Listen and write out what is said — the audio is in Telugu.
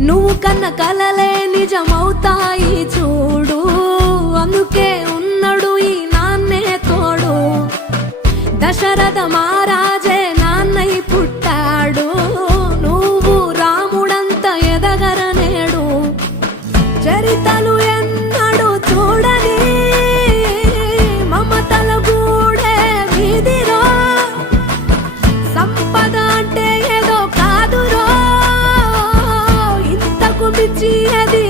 నువ్వు కన్న కలలే నిజమవుతాయి చూడు, అందుకే ఉన్నాడు ఈ నాన్నే తోడు. దశరథ మహారాజే నాన్నై పుట్టాడు, నువ్వు రాముడంత ఎదగరనేడు. చరితలు ఎన్నడు చూడని మమతల గూడే వీధిరో, సంపద అంటే ఏదో కాదురో, ఇంతకు మించి అది